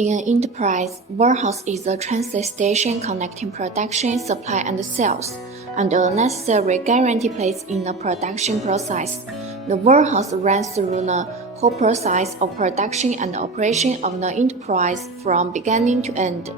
In an enterprise, warehouse is a transit station connecting production, supply, and sales, and a necessary guarantee place in the production process. The warehouse runs through the whole process of production and operation of the enterprise from beginning to end,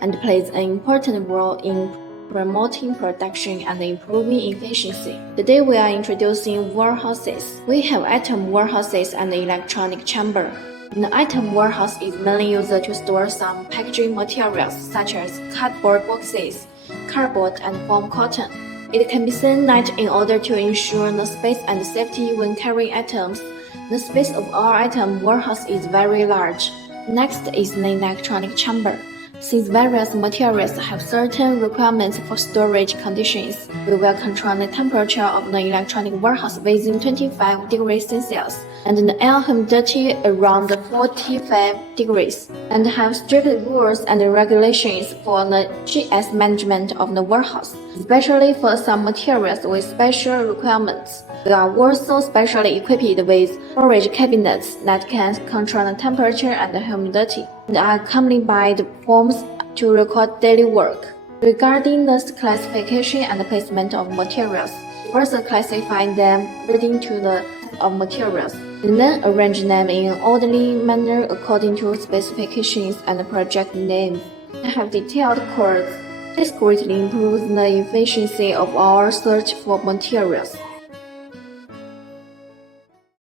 and plays an important role in promoting production and improving efficiency. Today we are introducing warehouses. We have item warehouses and electronic chamber. The item warehouse is mainly used to store some packaging materials such as cardboard boxes, cardboard, and foam cotton. It can be seen that in order to ensure the space and safety when carrying items, the space of our item warehouse is very large. Next is the electronic chamber. Since various materials have certain requirements for storage conditions, we will control the temperature of the electronic warehouse within 25 degrees Celsius and the air humidity around 45 degrees, and have strict rules and regulations for the GS management of the warehouse, especially for some materials with special requirements. We are also specially equipped with storage cabinets that can control the temperature and the humidity, and are accompanied by the forms to record daily work. Regarding the classification and placement of materials, first classify them according to the type of materials, and then arrange them in an orderly manner according to specifications and project names. We have detailed codes. This greatly improves the efficiency of our search for materials.